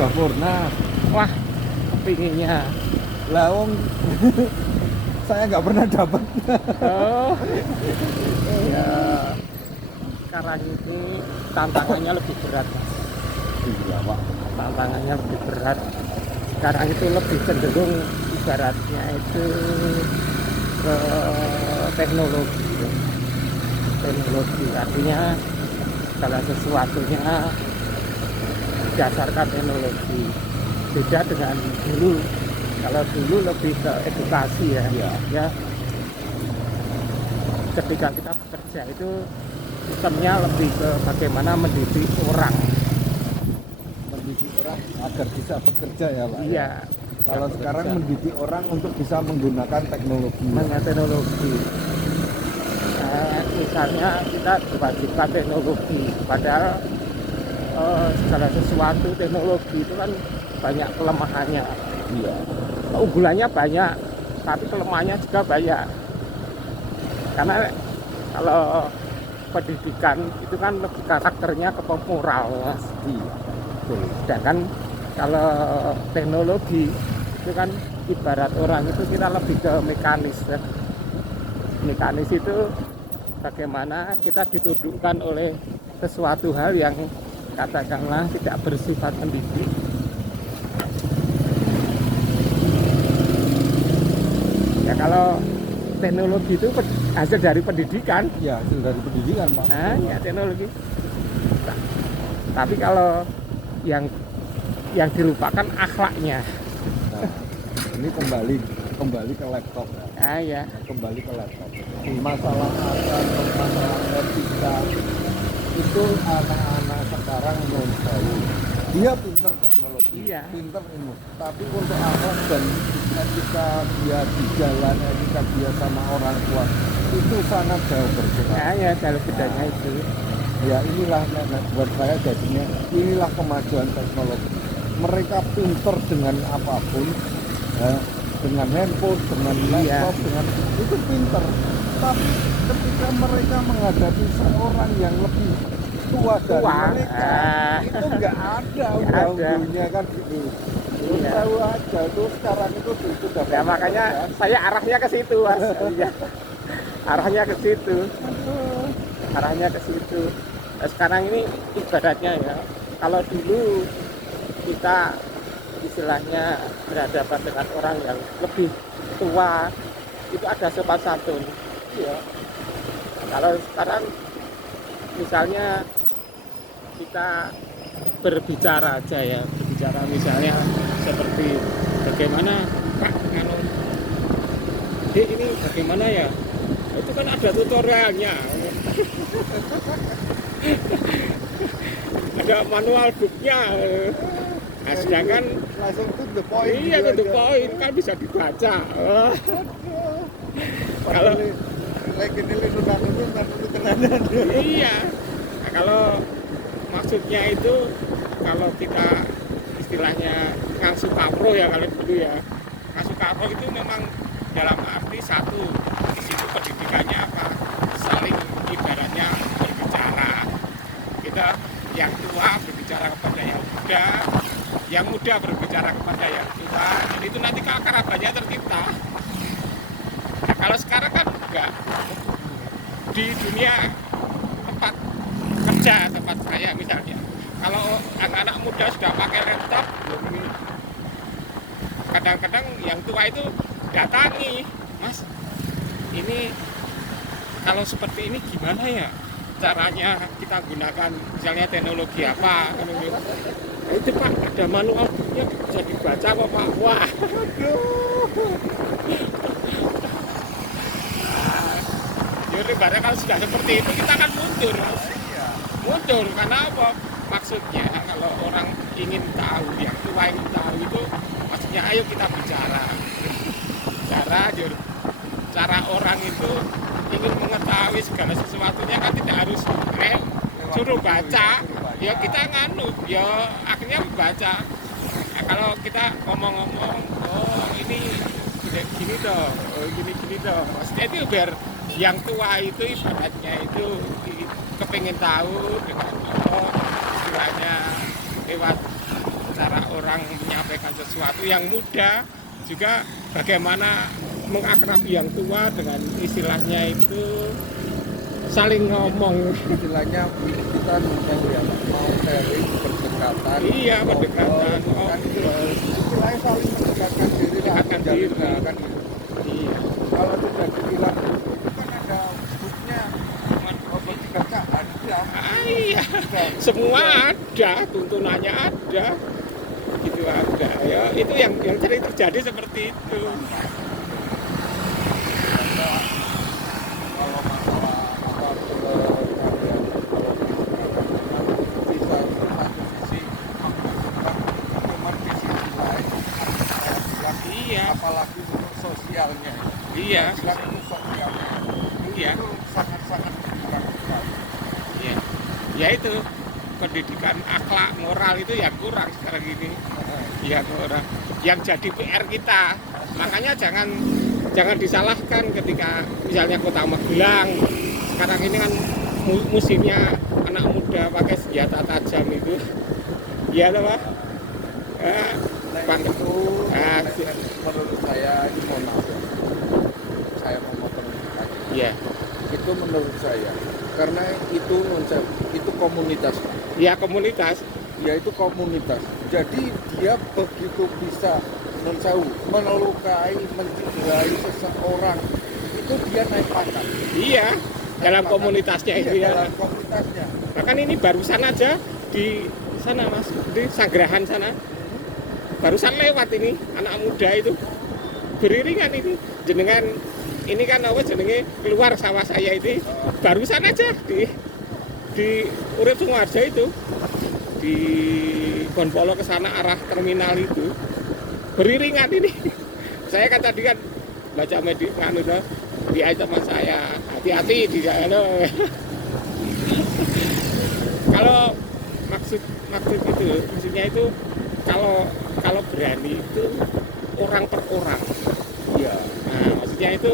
sudah purna. Wah, pinginnya. Lah wong saya nggak pernah dapat. Oh, ya. Sekarang ini tantangannya lebih berat, Mas. Iya, Pak. Tantangannya lebih berat. Sekarang itu lebih cenderung ibaratnya itu ke teknologi. Teknologi artinya segala sesuatunya berdasarkan teknologi. Beda dengan dulu. Kalau dulu lebih ke edukasi ya. Iya. Ya. Ketika kita bekerja itu sistemnya lebih ke bagaimana mendidik orang. Mendidik orang agar bisa bekerja ya, Pak. Iya. Kalau bisa sekarang bekerja. mendidik orang untuk bisa menggunakan teknologi. Dengan teknologi. Misalnya kita diwajibkan teknologi, padahal segala sesuatu teknologi itu kan banyak kelemahannya. Iya. Unggulannya banyak, tapi kelemahannya juga banyak. Karena kalau pendidikan itu kan lebih karakternya ke moral, Mas. Iya. Betul. Sedangkan kalau teknologi itu kan ibarat orang itu kita lebih ke mekanis ya. Mekanis itu bagaimana kita ditundukkan oleh sesuatu hal yang katakanlah tidak bersifat mendidik. Ya kalau teknologi itu hasil dari pendidikan. Ya, hasil dari pendidikan, Pak. Nah, ya teknologi. Tapi kalau yang dilupakan akhlaknya. Nah, ini kembali ke laptop ya. Ah ya. Kembali ke laptop. Masalah masalah etika itu anak-anak sekarang belum tahu. Dia pinter teknologi, Iya. pinter ilmu. Tapi untuk akhlak dan etika dia di jalan, etika dia sama orang tua itu sangat jauh berbeda. Ah ya, kalau bedanya itu. Ya inilah buat saya jadinya inilah kemajuan teknologi. Mereka pinter dengan apapun, ya, dengan handphone, dengan laptop, dengan itu pinter. Tapi ketika mereka menghadapi seorang yang lebih tua dari mereka, itu nggak ada unggunya kan gitu. Iya. Tahu aja tuh sekarang itu sudah Ya makanya saya arahnya ke situ, Mas. Iya. Arahnya ke situ. Arahnya ke situ. Nah, sekarang ini ibaratnya ya, kalau dulu kita istilahnya berhadapan dengan orang yang lebih tua, itu ada sopan santun. Ya. Kalau sekarang misalnya kita berbicara aja ya, berbicara misalnya seperti bagaimana Pak, Dek ini bagaimana ya? Itu kan ada tutorialnya. Ada manual booknya. Nah, sedangkan langsung to the point. iya to the point kan bisa dibaca. Kalau lagi ini sunat itu tenanan. iya. Nah, kalau maksudnya itu kalau kita istilahnya ngangsu kapro ya kalau dulu ya. Ngangsu kapro itu memang dalam arti satu di situ pendidikannya apa? Saling ibaratnya berbicara. Kita yang tua berbicara kepada yang muda, yang muda berbicara kepada yang tua. Jadi itu nanti keakrabannya tercipta. Nah, kalau sekarang kan enggak. Di dunia tempat kerja, tempat saya misalnya, kalau anak-anak muda sudah pakai laptop, kadang-kadang yang tua itu datangi, Mas, ini kalau seperti ini gimana ya caranya kita gunakan misalnya teknologi apa? Nah, itu Pak, ada manual booknya bisa dibaca kok Pak. Wah, jadi barang kalau sudah seperti itu kita akan mundur, Mas. Mundur karena apa? Maksudnya kalau orang ingin tahu, yang tua ingin tahu itu maksudnya ayo kita bicara. Cara orang itu ingin mengetahui segala sesuatunya kan tidak harus suruh baca. Ya kita nganut, ya akhirnya baca. Nah, kalau kita ngomong-ngomong, oh ini gini dong, oh gini dong. Maksudnya itu biar yang tua itu ibaratnya itu kepingin tahu dengan istilahnya lewat cara orang menyampaikan sesuatu yang mudah, juga bagaimana mengakrabi yang tua dengan istilahnya itu saling ngomong. Istilahnya kita ya mau sharing berdekatan. Iya, berdekatan. Kan itu istilahnya saling mendekatkan diri lah, Mendekatkan menjalin diri. kan gitu. Iya. Kalau sudah dibilang itu kan ada buknya bacaan ya. Iya, semua ada, tuntunannya ada, gitu ada. Ya, itu yang sering terjadi seperti itu. Kalau masalah apa kalian kalau bisa satu sisi cuman di sisi lain Iya, apalagi untuk sosialnya iya, bilang itu sosialnya iya, itu sangat-sangat kurang sekali. iya. Ya itu pendidikan akhlak moral itu yang kurang sekarang ini, ya kurang. Yang jadi PR kita, makanya jangan disalahkan ketika misalnya Kota Magelang sekarang ini kan musimnya anak muda pakai senjata tajam itu, ya toh Pak? Nah, itu Ah, menurut saya ini mohon maaf ya. Saya mau motong lagi. Iya, Itu menurut saya karena itu itu komunitas, ya komunitas, ya itu komunitas. Jadi dia begitu bisa melukai, mencederai seseorang itu dia naik pangkat. iya dalam komunitasnya itu Iya, ya. dalam komunitasnya. Bahkan ini barusan aja di sana Mas, di Sagrahan sana. Barusan lewat ini anak muda itu beriringan ini jenengan ini kan apa jenenge keluar sawah saya ini barusan aja di Urip Sukoharjo itu di Bonpolo ke sana arah terminal itu beriringan ini. Saya kan tadi kan baca media anu tuh di teman saya hati-hati di sana. Kalau maksud itu maksudnya itu kalau berani itu orang per orang. Iya. Nah, maksudnya itu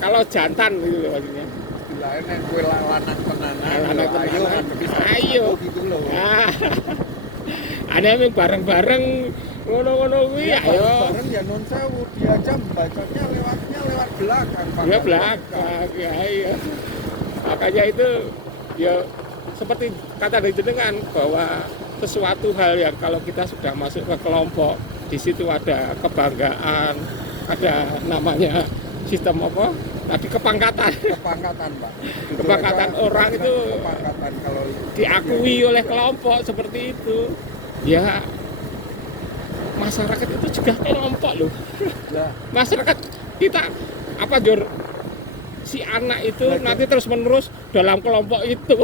kalau jantan gitu loh maksudnya. Istilahnya kue lanang tenanan. Lanang Ayo tenanan. ngadepi Ayo. satu gitu loh. Nah, ada yang bareng-bareng ngono-ngono kuwi Iya, ayo. bareng ya non sewu dia aja bacanya lewat belakang. Ya belakang ya iya. Makanya itu ya seperti kata dari jenengan bahwa sesuatu hal yang kalau kita sudah masuk ke kelompok di situ ada kebanggaan, ada namanya sistem apa? Tadi kepangkatan. Kepangkatan, Pak. Itu Kepangkatan aja, orang itu kepangkatan kalau diakui oleh kelompok seperti itu. Ya masyarakat itu juga kelompok loh. Lah, Masyarakat kita apa Jor si anak itu Betul. nanti terus menerus dalam kelompok itu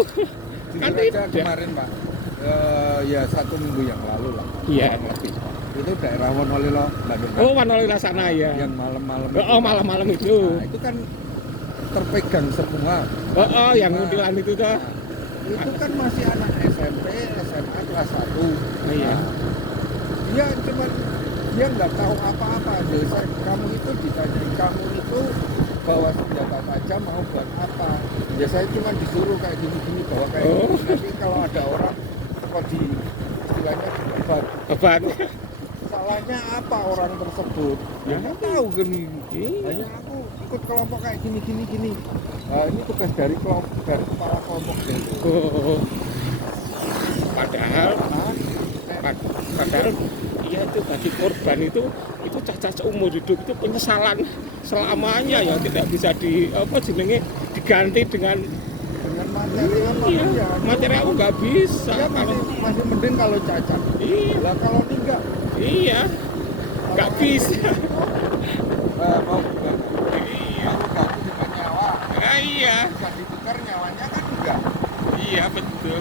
kan jujur aja tidak. kemarin, Pak. Ya 1 minggu yang lalu lah. Iya. kurang lebih. Itu daerah Wonolilo, Bandung. Oh Wanolila sana ya. Yang malam-malam. Oh malam-malam itu. Nah, itu kan terpegang semua. Oh yang ngundilan itu tuh. Itu kan masih anak SMP, SMA kelas 1. Iya. Dia cuman dia nggak tahu apa-apa. Kamu itu ditanyai kamu itu bawa senjata tajam mau buat apa? Ya saya cuma disuruh kayak gini-gini bawa kayak Oh. gini. Nanti kalau ada orang kok di istilahnya dibuat, Beban. salahnya apa orang tersebut? Ya nggak tahu kan. Hanya aku ikut kelompok kayak gini. Ini tugas dari kepala kelompok gitu. Oh. Padahal iya itu bagi korban itu cacat seumur hidup itu penyesalan selamanya ya tidak bisa diganti dengan materi apa iya, ya? materi aku nggak bisa Ya masih mending kalau cacat. iya Lah kalau ini enggak, iya nggak bisa mau iya ganti dengan nyawa, iya bisa ditukar nyawanya kan enggak. iya betul.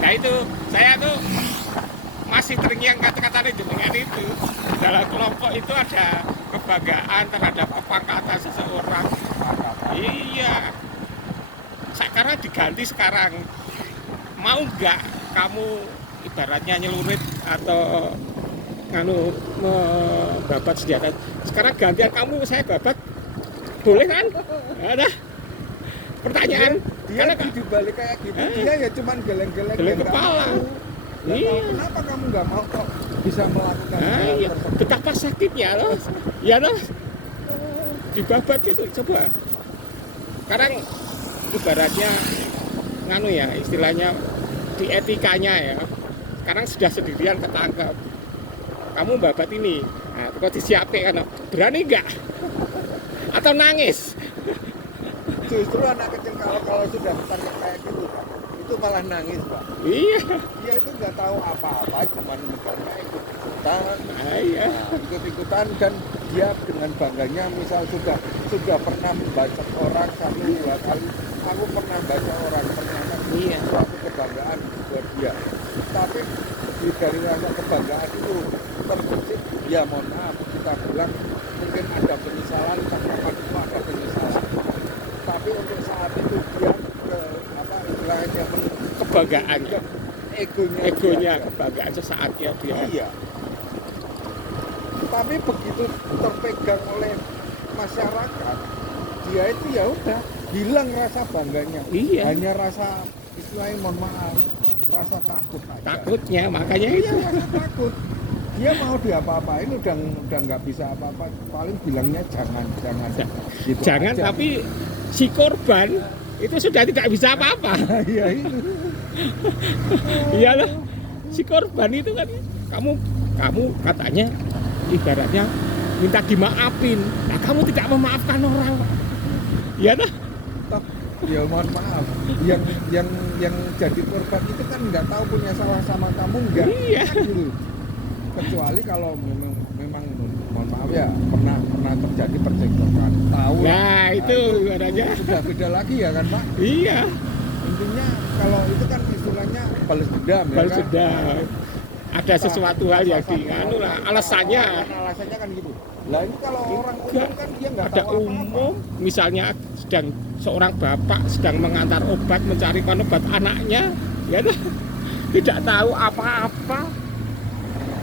Nah itu saya tuh masih terngiang kata-kata jenengan itu dalam kelompok itu ada kebanggaan terhadap kepangkatan seseorang. Iya. Sekarang diganti sekarang. Mau nggak kamu ibaratnya nyelurit atau babat senjata. Sekarang gantian kamu saya babat. Boleh kan? Ada pertanyaan. Dia Karena dibalik kayak gitu, dia ya cuman geleng-geleng geleng nggak kepala. mau. Lah, Iya. kenapa kamu nggak mau kok bisa melakukan Nah, hal iya. tersebut? Betapa sakitnya loh. Ya loh. Dibabat gitu coba. Sekarang ibaratnya nganu ya, istilahnya di etikanya ya. Sekarang sudah sendirian ketangkep. Kamu babat ini. Nah, kok disiapin kan? Berani nggak? Atau nangis? Justru anak kecil kalau sudah ketangkep kayak gitu Pak, itu malah nangis Pak. Iya. Dia itu nggak tahu apa-apa, cuman misalnya ikut-ikutan. Nah, iya. Nah, ikut-ikutan dan dia dengan bangganya misal sudah pernah membaca orang 1-2 kali. Aku pernah baca orang, ternyata Iya. suatu kebanggaan buat dia. Tapi dari rasa kebanggaan itu terbesit, ya mohon maaf kita bilang mungkin ada penyesalan, kapan itu ada penyesalan. Tapi untuk saat itu dia istilahnya Kebanggaan ya. egonya dia. Kebanggaan sesaat ya dia. Iya. Tapi begitu terpegang oleh masyarakat, dia itu ya udah hilang rasa bangganya. Iya. Hanya rasa istilahnya mohon maaf, rasa takut aja. Takutnya makanya Iya, itu. rasa takut. Dia mau diapa-apain udah nggak bisa apa-apa. Paling bilangnya jangan. Gitu Jangan aja. tapi si korban itu sudah tidak bisa apa-apa. Iya itu. Iya loh. Si korban itu kan kamu katanya ibaratnya minta dimaafin. Nah, kamu tidak memaafkan orang. Iya dah. Toh, ya mohon maaf. Yang jadi korban itu kan nggak tahu punya salah sama kamu nggak. Iya. Kan gitu. Kecuali kalau memang mohon maaf ya pernah terjadi percekcokan. Tahu. Nah, itu adanya. Sudah beda lagi ya kan Pak. Iya. Intinya kalau itu kan istilahnya balas dendam ya Balas kan. dendam. Ada sesuatu hal yang dianu lah alasannya. Alasannya kan gitu. Lah ini kalau orang Enggak. umum kan dia nggak Ada tahu apa-apa. umum, misalnya seorang bapak sedang mengantar obat, mencarikan obat anaknya, ya dah. Tidak tahu apa-apa,